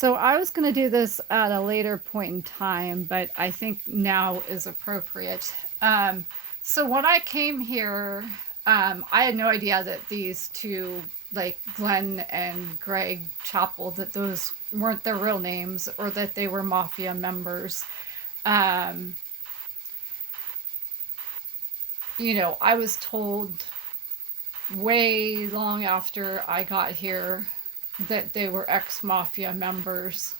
So I was going to do this at a later point in time, but I think now is appropriate. Um, so when I came here, I had no idea that these two, like Glenn and Greg Chappell, that those weren't their real names or that they were mafia members. Um, I was told way long after I got here that they were ex mafia members.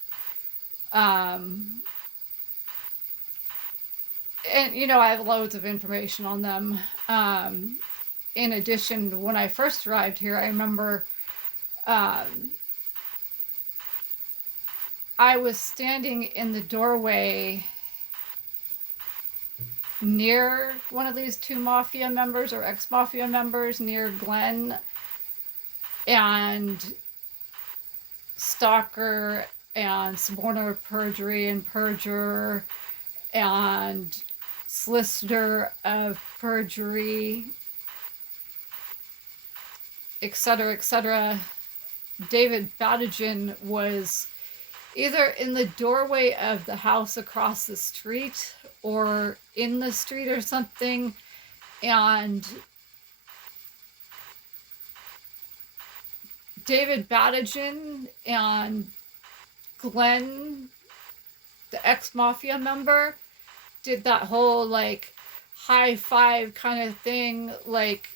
Um, and I have loads of information on them. In addition, when I first arrived here, I remember um, I was standing in the doorway near one of these two mafia members or ex-mafia members, near Glenn and stalker and suborner of perjury and perjurer and solicitor of perjury, etc., etc. David Badigan was either in the doorway of the house across the street or in the street or something. And David Badigan and Glenn, the ex-mafia member, did that whole like high five kind of thing. Like,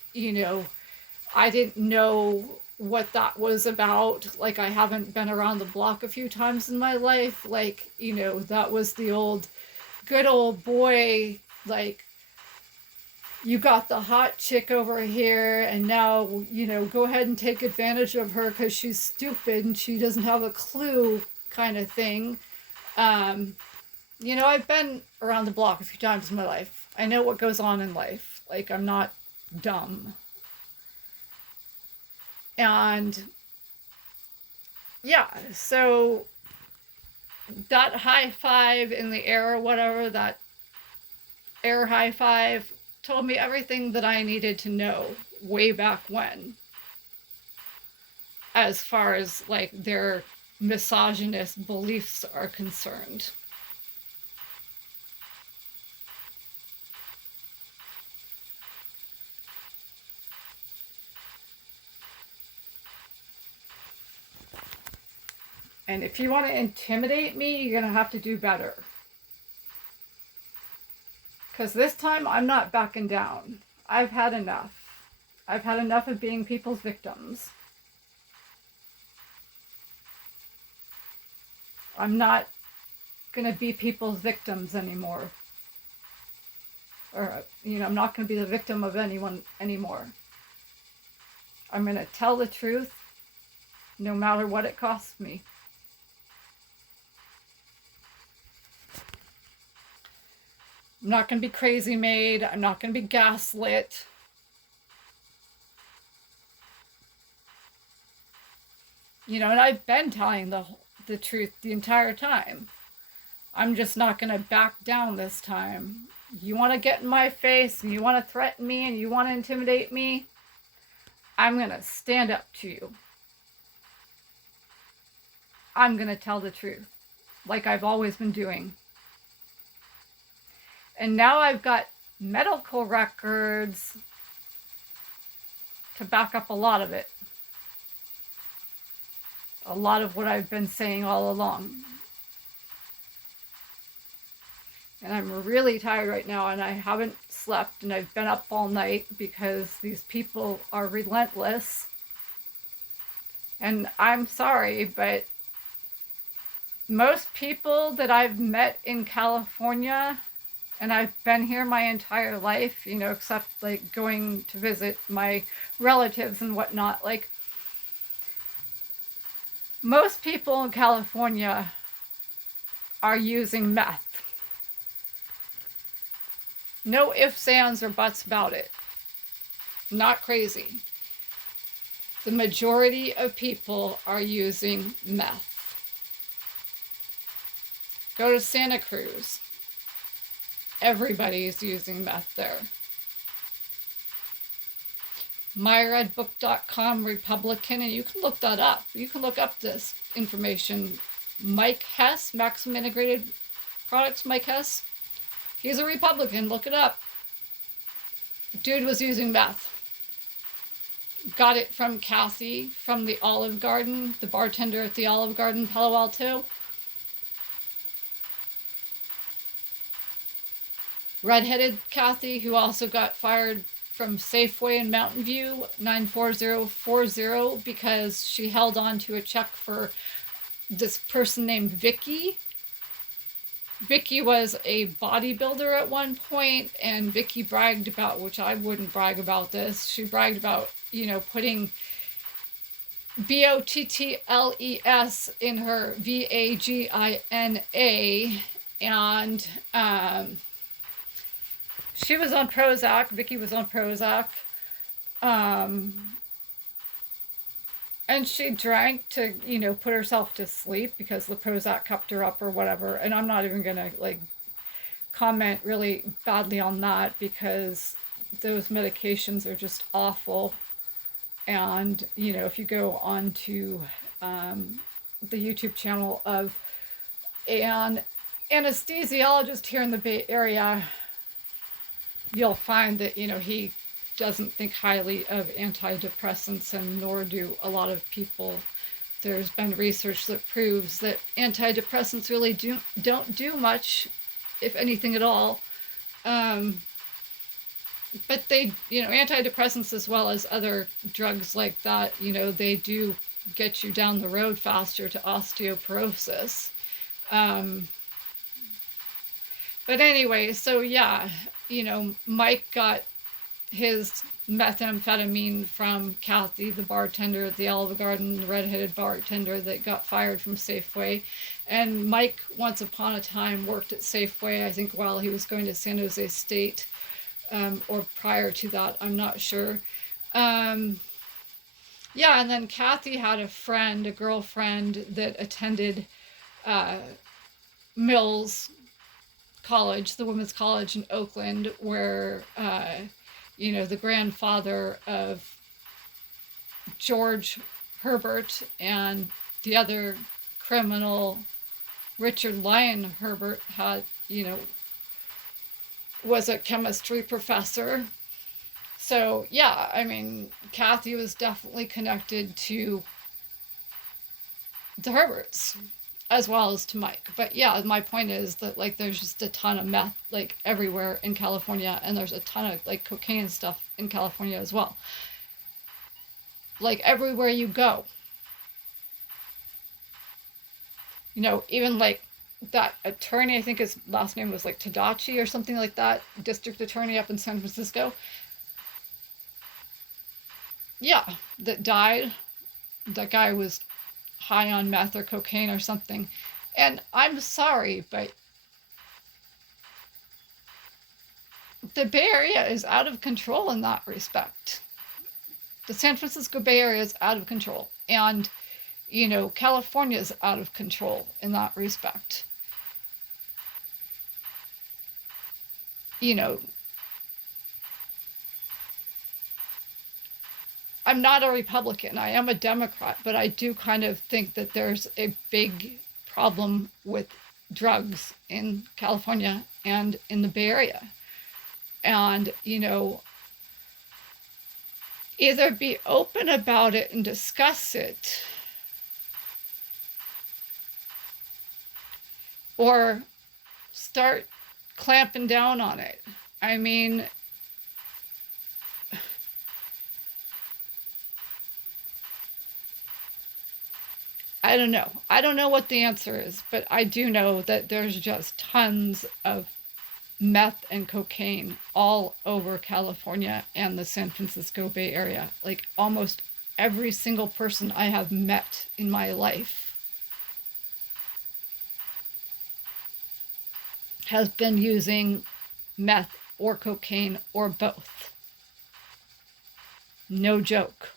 I didn't know what that was about. Like, I haven't been around the block a few times in my life. Like, that was the good old boy, like, you got the hot chick over here, and now, go ahead and take advantage of her because she's stupid and she doesn't have a clue kind of thing. I've been around the block a few times in my life. I know what goes on in life. Like, I'm not dumb. And yeah, so that high five in the air or whatever, that air high five, told me everything that I needed to know way back when, as far as like their misogynist beliefs are concerned. And if you want to intimidate me, you're going to have to do better. Because this time I'm not backing down. I've had enough. I've had enough of being people's victims. I'm not going to be people's victims anymore. Or, I'm not going to be the victim of anyone anymore. I'm going to tell the truth no matter what it costs me. I'm not going to be crazy made. I'm not going to be gaslit. And I've been telling the truth the entire time. I'm just not going to back down this time. You want to get in my face and you want to threaten me and you want to intimidate me, I'm going to stand up to you. I'm going to tell the truth, like I've always been doing. And now I've got medical records to back up a lot of it. A lot of what I've been saying all along. And I'm really tired right now, and I haven't slept, and I've been up all night because these people are relentless. And I'm sorry, but most people that I've met in California, and I've been here my entire life, except like going to visit my relatives and whatnot, like, most people in California are using meth. No ifs, ands, or buts about it. Not crazy. The majority of people are using meth. Go to Santa Cruz. Everybody's using meth there. MyRedBook.com Republican, and you can look that up. You can look up this information Mike Hess, Maximum Integrated Products, Mike Hess. He's a Republican, look it up. Dude was using meth. Got it from Kathy from the Olive Garden, the bartender at the Olive Garden, Palo Alto. Redheaded Kathy, who also got fired from Safeway in Mountain View, 94040, because she held on to a check for this person named Vicky. Vicky was a bodybuilder at one point, and Vicky bragged about, which I wouldn't brag about this, she bragged about, you know, putting BOTTLES in her VAGINA, and she was on Prozac. Vicky was on Prozac. And she drank to, you know, put herself to sleep because the Prozac kept her up or whatever. And I'm not even going to, like, comment really badly on that because those medications are just awful. And, you know, if you go on to the YouTube channel of an anesthesiologist here in the Bay Area, you'll find that, you know, he doesn't think highly of antidepressants, and nor do a lot of people. There's been research that proves that antidepressants really don't do much, if anything at all. But they, you know, antidepressants as well as other drugs like that, you know, they do get you down the road faster to osteoporosis. But anyway, so yeah, you know, Mike got his methamphetamine from Kathy, the bartender at the Olive Garden, the redheaded bartender that got fired from Safeway. And Mike, once upon a time, worked at Safeway, I think while he was going to San Jose State, or prior to that, I'm not sure. Yeah, and then Kathy had a friend, a girlfriend that attended Mills College, the women's college in Oakland, where you know, the grandfather of George Herbert and the other criminal, Richard Lyon Herbert, had, you know, was a chemistry professor. So yeah, I mean, Kathy was definitely connected to the Herberts as well as to Mike. But yeah, my point is that, like, there's just a ton of meth, like, everywhere in California, and there's a ton of, like, cocaine stuff in California as well. Like, everywhere you go. You know, even, like, that attorney, I think his last name was, like, Tadachi or something like that, district attorney up in San Francisco. Yeah, that died. That guy was high on meth or cocaine or something. And I'm sorry, but the Bay Area is out of control in that respect. The San Francisco Bay Area is out of control. And, you know, California is out of control in that respect. You know, I'm not a Republican, I am a Democrat, but I do kind of think that there's a big problem with drugs in California and in the Bay Area. And, you know, either be open about it and discuss it, or start clamping down on it. I mean, I don't know. I don't know what the answer is, but I do know that there's just tons of meth and cocaine all over California and the San Francisco Bay Area. Like, almost every single person I have met in my life has been using meth or cocaine or both. No joke.